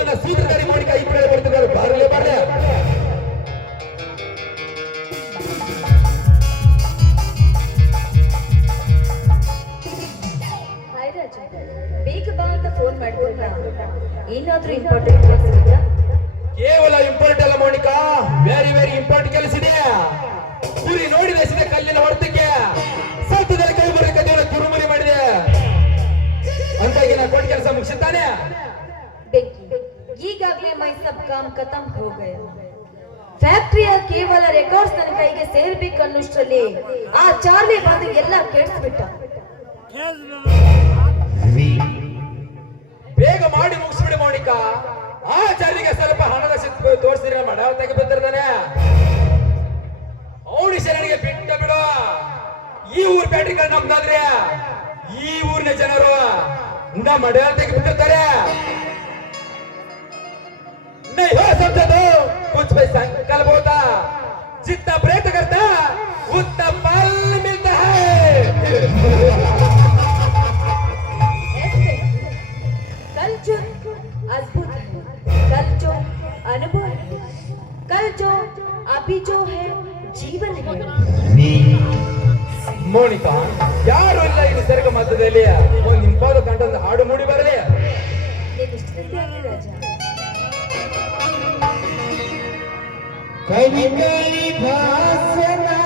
ನನ್ನ ಸೂತ್ರಧಾರಿ ಮೋನಿಕ ಇಬ್ಬರೇ ಬರ್ತಿದ್ದಾರೆ ಬಾರಲೇ ಬಾರಲೇ. ಬೇಗ ಬಾ ಅಂತ ಫೋನ್ ಮಾಡಿದ್ರಲ್ಲ ಏನಾದ್ರೂ ಇಂಪಾರ್ಟೆಂಟ್ ಸಬ್ ಕಾಮ್ ಕತಂ ಹೋಗಯ ಫ್ಯಾಕ್ಟ್ರಿಯ ಕೇವಲ ರೆಕಾರ್ಡ್ಸ್ ನನ್ನ ಕೈಗೆ ಸೇರ್ಬೇಕು ಅನ್ನೋಷ್ಟರಲ್ಲಿ ಆ ಚಾರ್ಲಿ ಬಂದು ಎಲ್ಲ ಕೆಡಿಸ್ಬಿಟ್ಟ. ಬೇಗ ಮಾಡಿ ಮುಗಿಸ್ಬಿಡಿ ಮೌನಿಕಾ. ಆ ಚಾರ್ಲಿಗೆ ಸ್ವಲ್ಪ ಹಣದ ಸಿಕ್ಕು ತೋರಿಸಿದ್ರೆ ಮಡ ತೆಗೆ ಬಿದ್ದಿರ್ತಾನೆ. ಅವನು ಶರಣಿಗೆ ಬಿಟ್ಟ ಬಿಡು. ಈ ಊರ್ ಬ್ಯಾಟ್ರಿಗಳು ನಮ್ದಾದ್ರೆ ಈ ಊರಿನ ಜನರು ನಮ್ಮ ಮಡ ತೆಗೆ ಬಿಟ್ಟಿರ್ತಾರೆ नहीं हो समझा तो कुछ भी संकल्प होता जितना प्रयत्न करता उतना फल मिलता है Yes, बेंकी। कल जो अद्भुत है कल जो अनुभव है कल जो अभी जो है जीवन है ಮೋನಿಕಾ ಯಾರು ಇಲ್ಲ ಇಲ್ಲಿ ಸೆರಗ ಮಧ್ಯದಲ್ಲಿ ಒಂದು ನಿಂಪಾದ ಕಂಠದ ಹಾಡು ಮೂಡಿ ಬರಲಿ Kali kali bhasya na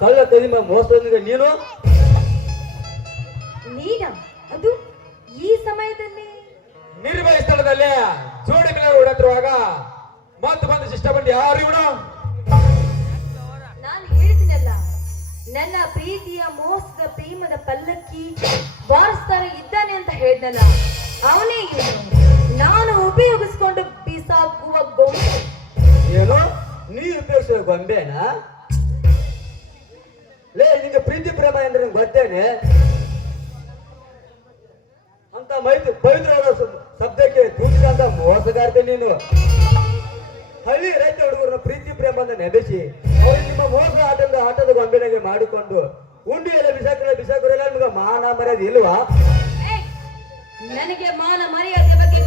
ಕಳ್ಳ ಕದಿಮ ಮೋಸದಿಂದ ನೀನು? ನೀನ ಅದು ಈ ಸಮಯದಲ್ಲಿ? ನಿರ್ಭಯ ಸ್ಥಳದಲ್ಲಿ ಜೋಡಿ ಮೇಲೆ ಓಡತ್ತಿರುವಾಗ ಮತ್ತೆ ಬಂದು ಶಿಷ್ಟ ಬಂದು ಯಾರು ಇವನು? ನಾನು ಹೇಳ್ತೀನಲ್ಲ ನನ್ನ ಪ್ರೀತಿಯ ಮೋಸದ ಪ್ರೇಮದ ಪಲ್ಲಕ್ಕಿ ವಾರಸ್ತಾರ ಇದ್ದಾನೆ ಅಂತ ಹೇಳ್ದಲ್ಲ ಅವನೇ ಇವನು. ನಾನು ಉಪಯೋಗಿಸ್ಕೊಂಡು ಬಿಸಾಕುವ ಗೊಂಬೆ ಏನು? ನೀ ಉಪಯೋಗಿಸುವ ಗೊಂಬೆನ? ನಿಂಗೆ ಪ್ರೀತಿ ಪ್ರೇಮ ಅಂದ್ರೆ ನಿಮ್ಗೆ ಗೊತ್ತೇನೆ ಅಂತ ಮೈತು ಪವಿತ್ರವಾದ ಶಬ್ದಕ್ಕೆ ತೂಗಿದಂತ ಮೋಸಗಾರ್ತೆ ನೀನು. ಹಳ್ಳಿ ರೈತ ಹುಡುಗರನ್ನ ಪ್ರೀತಿ ಪ್ರೇಮ ಅಂತ ನೆನೆಸಿ, ಅವ್ರಿಗೆ ನಿಮ್ಮ ಮೋಸ ಆಟದ ಆಟದ ಗೊಂಬೆನಾಗೆ ಮಾಡಿಕೊಂಡು, ಉಂಡಿ ಎಲ್ಲ ಬಿಸಾಕಲ್ಲ ಬಿಸಾಕರೆಲ್ಲ ನಿಮ್ಗೆ ಮಾನ ಮರ್ಯಾದೆ ಇಲ್ವಾ? ನನಗೆ ಮಾನ ಮರ್ಯಾದೆ ಬಗ್ಗೆ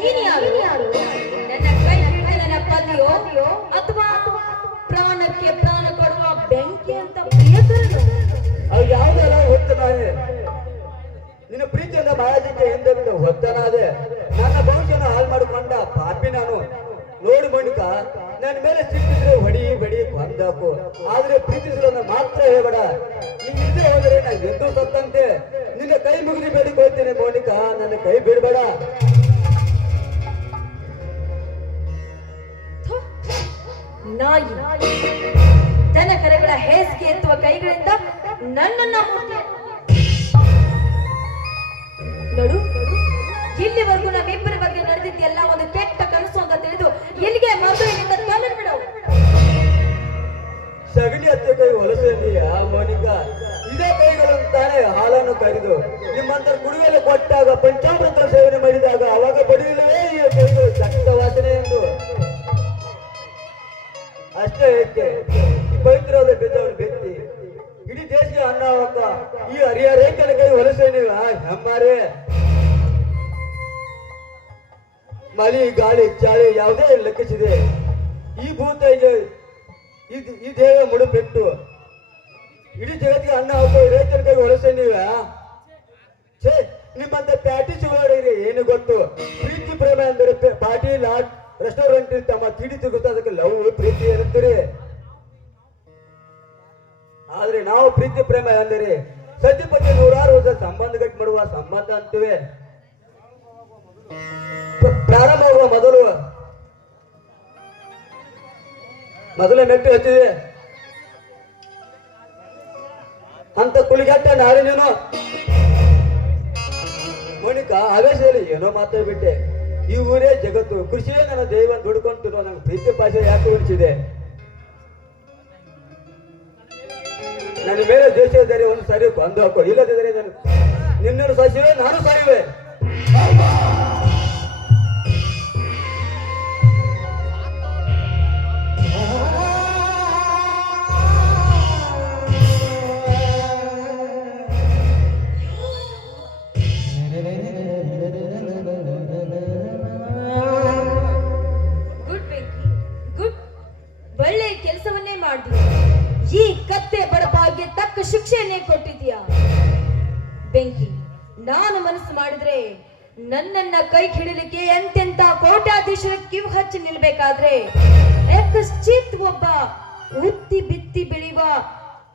ನೀನ್ ಯಾರು ನನ್ನ ಕೈ, ನನ್ನ ಪತಿಯೋ, ಅಥವಾ ಪ್ರಾಣಕ್ಕೆ ಪ್ರಾಣ ಕೊಡುವ ಬೆಂಕಿ ಅಂತ ಪ್ರಿಯಕರನು. ಅವು ಯಾವುದೆಲ್ಲ ಹೊತ್ತನಾದೆ ನಿನ್ನ ಪ್ರೀತಿಯಿಂದ ಬಾಳದಿಕ್ಕೆ ಹಿಂದೆ ಹೊತ್ತನಾದೆ. ನನ್ನ ಭವಿಷ್ಯನ ಹಾಳು ಮಾಡಿಕೊಂಡ ಪಾಪಿ ನಾನು. ನೋಡು ಮಣಿಕ, ನನ್ನ ಮೇಲೆ ಸಿಕ್ಕಿದ್ರೆ ಹೊಡಿ, ಬಡಿ, ಕೊಂದಾಕು. ಆದ್ರೆ ಪ್ರೀತಿಸಲು ಮಾತ್ರ ಹೇಳ್ಬೇಡ. ಇಲ್ಲದೆ ಹೋದರೆ ನಾ ಎದ್ದು ಸತ್ತಂತೆ. ನಿನ್ನ ಕೈ ಮುಗಿದು ಬೇಡಿಕೊಳ್ತೇನೆ ಮೋನಿಕಾ, ನನ್ನ ಕೈ ಬಿಡಬೇಡ. ನಾಯಿ. ದನ ಕರೆಗಳ ಹೇಸಿಗೆ ಎತ್ತುವ ಕೈಗಳಿಂದ ನನ್ನನ್ನ ನೋಡು, ಇಲ್ಲಿವರೆಗೂ ನಮ್ಮಿಬ್ಬರ ಬಗ್ಗೆ ನಡೆದಿದ್ದೆಲ್ಲ ಒಂದು ಕೆಟ್ಟ ಕನಸು ಅಂತ ತಿಳಿದು ಇಲ್ಲಿಗೆ ಮದುವೆಯಿಂದ ತಲೆ ಬಿಡವು? ಸಗಣಿ ಹತ್ತೆ ಕೈ ಆ ಮೋನಿಕ? ಇದೇ ಕೈಗಳನ್ನು ತಾನೇ ಹಾಲನ್ನು ಕರೆದು ನಿಮ್ಮಂತ ಕುಡಿಯಲು ಕೊಟ್ಟಾಗ ಪಂಚಾಮೃತ ಸೇವನೆ ಮಾಡಿದಾಗ ಅವಾಗ ಬಡಿಯಲವೇ ಈ ಕೈಗಳು? ಚಟ್ಟ ವಾಸನೆ ಎಂದು. ಅಷ್ಟೇ ಏಕೆ ಈ ಪವಿತ್ರವಾದ ಬೆದ್ದವರು ಬೆತ್ತಿ ಇಡೀ ದೇಶಕ್ಕೆ ಅನ್ನ ಹಾಕ ಈ ಹರಿಯ ರೈತನ ಕೈ ಹೊಲಸೆ ನೀವು. ಆ ಹೆಮ್ಮಾರೆ. ಮಳಿ, ಗಾಳಿ, ಚಾಳಿ ಯಾವುದೇ ಲೆಕ್ಕಿಸಿದೆ. ಈ ಭೂತ ಇದೆ ಈ ದೇಹ ಮುಡುಪೆಟ್ಟು. ಇಡೀ ಜಗತ್ತಿಗೆ ಅನ್ನ ಹಾಕೋ ರೈತರ ಕೈ ಹೊಲಸೆ ನೀವ ಛೇ, ನಿಮ್ಮಂತ ಪ್ಯಾಟಿ ಸುಳ್ಳಾಡಿರಿ ಏನು ಗೊತ್ತು? ಪ್ರೀತಿ ಪ್ರೇಮ ಅಂದರೆ ಪಾಟಿ ಲಾಟ್ ರೆಸ್ಟೋರೆಂಟ್ ತಮ್ಮ ತಿಡಿ ಸಿಗುತ್ತೆ, ಅದಕ್ಕೆ ಲವ್, ಪ್ರೀತಿ ಇರುತ್ತೀರಿ. ಆದ್ರೆ ನಾವು ಪ್ರೀತಿ, ಪ್ರೇಮ ಅಂದರೆ ಸದ್ಯಪತಿ ನೂರಾರು ವರ್ಷ ಸಂಬಂಧ ಗಟ್ಟಿ ಮಾಡುವ ಸಂಬಂಧ ಅಂತೀವಿ. ಪ್ರ- ಪ್ರಾರಂಭವಾಗುವ ಮೊದಲು, ಮೊದಲೇ ಮೆಟ್ಟು ಹಚ್ಚಿದೆ. ಅಂತ ಕುಳಿಗಟ್ಟ ನಾಳೆ ನೀನು ಮೋನಿಕಾ ಆವೇಶದಲ್ಲಿ ಏನೋ ಮಾತಾಡ್ಬಿಟ್ಟೆ. ಈ ಊರೇ ಜಗತ್ತು. ಕೃಷಿಯೇ ನನ್ನ ದೈವ ದುಡ್ಕೊಂಡು ನನಗೆ ನಂಗೆ ಪ್ರೀತಿ ಪಾಶ ಯಾಕೆ ಉಳಿಸಿದೆ ನನ್ನ ಮೇಲೆ ದೇಶ ಇದ್ದಾರೆ ಒಂದು ಸಾರಿ ಬಂದು ಹಾಕೋ. ಇಲ್ಲದಿದ್ದರೆ ನಾನು ನಿನ್ನನ್ನು ಸಸಿವೆ ನಾನು ಸಾಯುವೆ. ಎಂತೆಂತ ಕೋಟ್ಯಾಧೀಶರ ಕಿವ್ ಹಚ್ಚಿ ನಿಲ್ಬೇಕಾದ್ರೆ ಯಕಶ್ಚಿತ್ ಒಬ್ಬ ಉತ್ತಿ ಬಿತ್ತಿ ಬೆಳೆಯುವ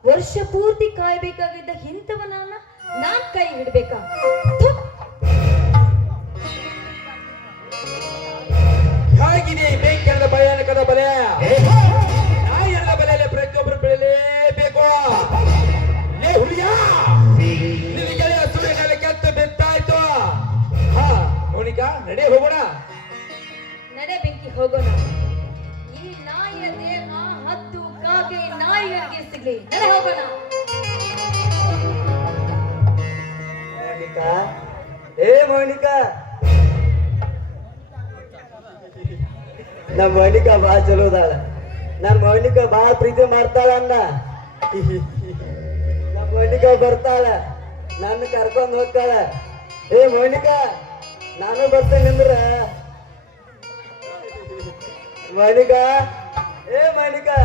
ವರ್ಷ ಪೂರ್ತಿ ಕಾಯ್ಬೇಕಾಗಿದ್ದ ಇಂಥವನನ್ನ ನಾನ್ ಕೈ ಹಿಡ್ಬೇಕಾ? ಹೇಗಿದೆ ಈ ಬೆಂಕಿರದ ಭಯಾನಕದ ಬಲೆ? ನಾಯಿ ಎಳೆದ ಬಲೆಯಲ್ಲಿ ಪ್ರತಿಯೊಬ್ಬರು ಬೆಳೆಯಲೇಬೇಕು. ಲೇ ಹುಲಿಯ ನಮ್ಮ ಮೋನಿಕಾ ಬಾ ಚಲೋ ಅದಾಳ. ನಮ್ಮ ಮೌಲಿಕ ಬಾ ಪ್ರೀತಿ ಮಾಡ್ತಾಳ ಅನ್ನ. ನಮ್ಮ ಮೌಲಿಕ ಬರ್ತಾಳ. ನನ್ನ ಕರ್ಕೊಂಡು ಹೋಗ್ತಾಳ. ಏ ಮೌಲಿಕ ನಾನು ಬರ್ತೇನೆ ಅಂದ್ರ. ಮೌಲಿಕ ಏ ಮೋನಿಕಾ.